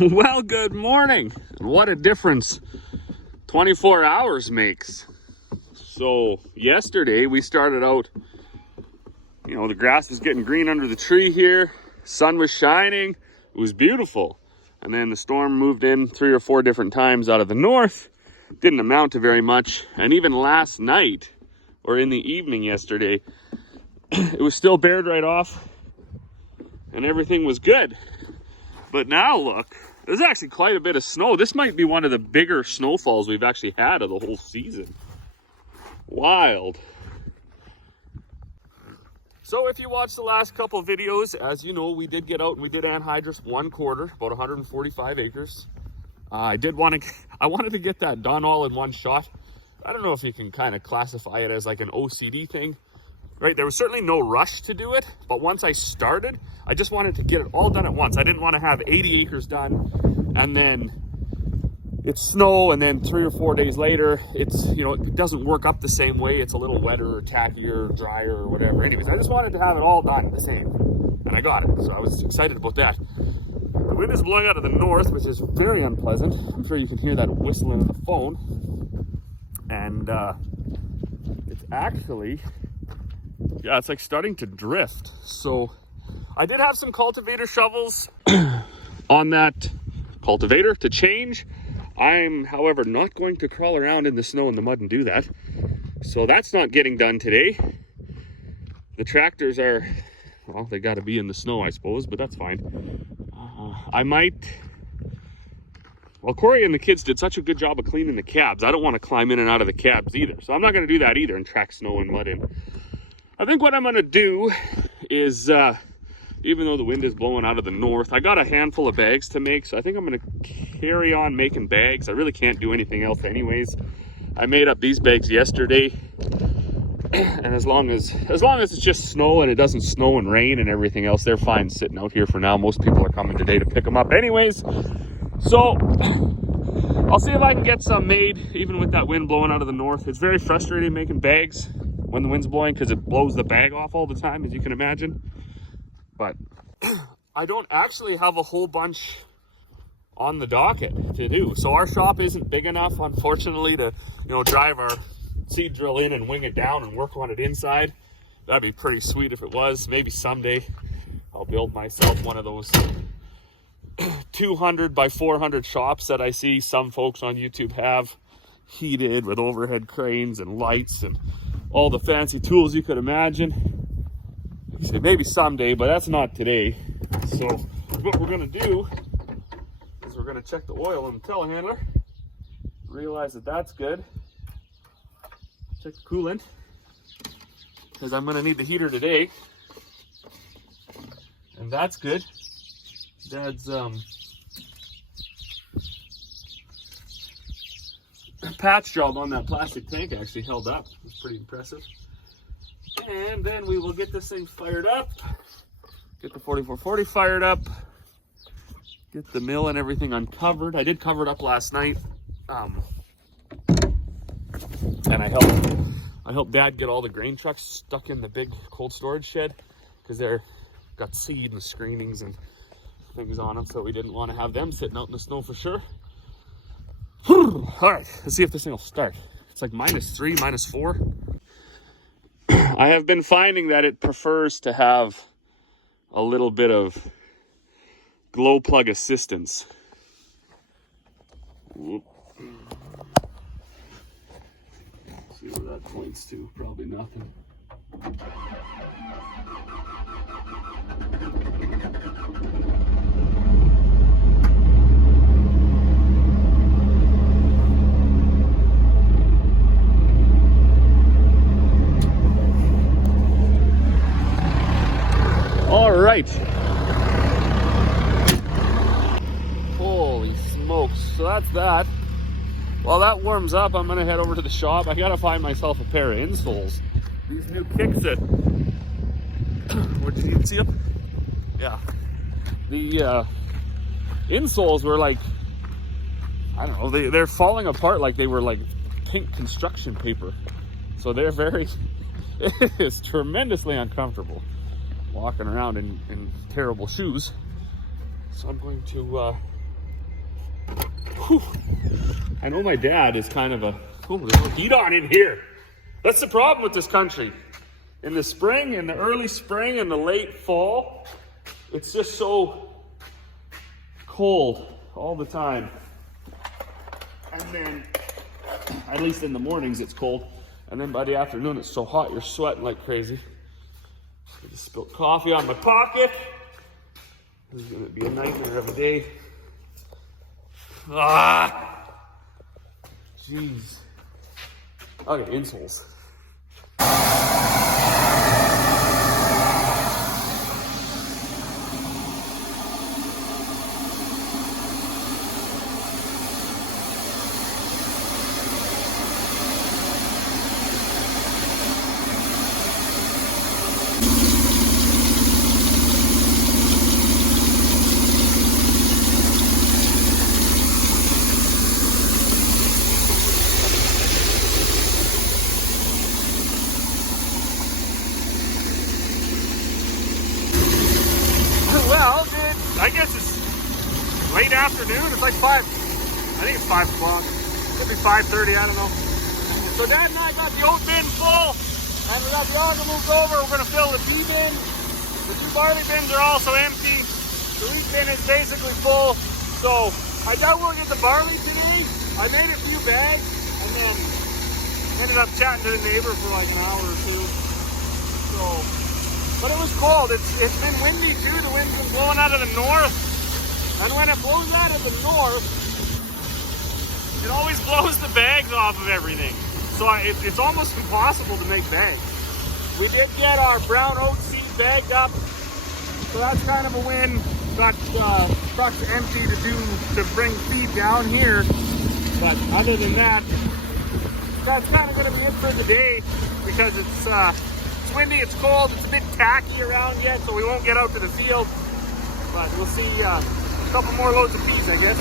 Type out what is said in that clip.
Well, good morning. What a difference 24 hours makes. So yesterday we started out, the grass was getting green under the tree here. Sun was shining. It was beautiful. And then the storm moved in 3 or 4 different times out of the north. Didn't amount to very much. And even last night, or in the evening yesterday, it was still bared right off and everything was good. But now look, there's actually quite a bit of snow. This might be one of the bigger snowfalls we've actually had of the whole season. Wild. So if you watched the last couple of videos, as you know, we did get out and we did anhydrous 1/4, about 145 acres. I wanted to get that done all in one shot. I don't know if you can kind of classify it as like an OCD thing. Right, there was certainly no rush to do it, but once I started, I just wanted to get it all done at once. I didn't want to have 80 acres done and then it's snow, and then 3 or 4 days later, it's, it doesn't work up the same way. It's a little wetter or tackier or drier or whatever. Anyways, I just wanted to have it all done the same, and I got it, so I was excited about that. The wind is blowing out of the north, which is very unpleasant. I'm sure you can hear that whistling of the phone. And it's actually... yeah, it's like starting to drift. So I did have some cultivator shovels on that cultivator to change. I'm, however, not going to crawl around in the snow and the mud and do that. So that's not getting done today. The tractors are, well, they got to be in the snow, I suppose, but that's fine. I might... well, Corey and the kids did such a good job of cleaning the cabs. I don't want to climb in and out of the cabs either. So I'm not going to do that either and track snow and mud in. I think what I'm going to do is, even though the wind is blowing out of the north, I got a handful of bags to make, so I think I'm going to carry on making bags. I really can't do anything else anyways. I made up these bags yesterday, and as long as it's just snow and it doesn't snow and rain and everything else, they're fine sitting out here for now. Most people are coming today to pick them up anyways. So I'll see if I can get some made, even with that wind blowing out of the north. It's very frustrating making bags when the wind's blowing because it blows the bag off all the time, as you can imagine. But I don't actually have a whole bunch on the docket to do. So our shop isn't big enough, unfortunately, to drive our seed drill in and wing it down and work on it inside. That'd be pretty sweet if it was. Maybe someday I'll build myself one of those 200 by 400 shops that I see some folks on YouTube have, heated with overhead cranes and lights and all the fancy tools you could imagine. Maybe someday, but that's not today. So what we're going to do is we're going to check the oil in the telehandler, realize that that's good, check the coolant, because I'm going to need the heater today, and that's good. Dad's patch job on that plastic tank actually held up. It was pretty impressive. And then we will get this thing fired up, get the 4440 fired up, get the mill and everything uncovered. I did cover it up last night, and I helped Dad get all the grain trucks stuck in the big cold storage shed because they're got seed and screenings and things on them, so we didn't want to have them sitting out in the snow for sure. All right, let's see if this thing will start. It's like -3, -4. I have been finding that it prefers to have a little bit of glow plug assistance. Whoop. See where that points to. Probably nothing. All right. Holy smokes. So that's that. While that warms up, I'm gonna head over to the shop. I gotta find myself a pair of insoles. These new kicks that, did you see them? Yeah. The insoles were like, I don't know, they're falling apart like they were like pink construction paper. So they're very, it is tremendously uncomfortable walking around in terrible shoes. So I'm going to Whew. I know my dad is kind of a, oh, there's no heat on in here. That's the problem with this country. In the spring, in the early spring and the late fall, it's just so cold all the time. And then, at least in the mornings it's cold. And then by the afternoon it's so hot, you're sweating like crazy. I just spilled coffee on my pocket. This is gonna be a nightmare of a day. Ah! Jeez. Okay, insoles. Well, I guess it's late afternoon. It's like 5. I think it's 5 o'clock. Could be 5:30. I don't know. So Dad and I got the oat bin full, and we got the auger moved over. We're going to fill the pea bin. The 2 barley bins are also empty. The wheat bin is basically full. So I doubt we'll get the barley today. I made a few bags, and then ended up chatting to the neighbor for like an hour or 2. So. But it was cold. It's been windy too. The wind's been blowing out of the north. And when it blows out of the north, it always blows the bags off of everything. So it's almost impossible to make bags. We did get our brown oat seed bagged up. So that's kind of a win. Got trucks empty to bring feed down here. But other than that, that's kind of going to be it for the day because it's windy, it's cold, it's a bit tacky around yet, so we won't get out to the field. But we'll see a couple more loads of peas, I guess.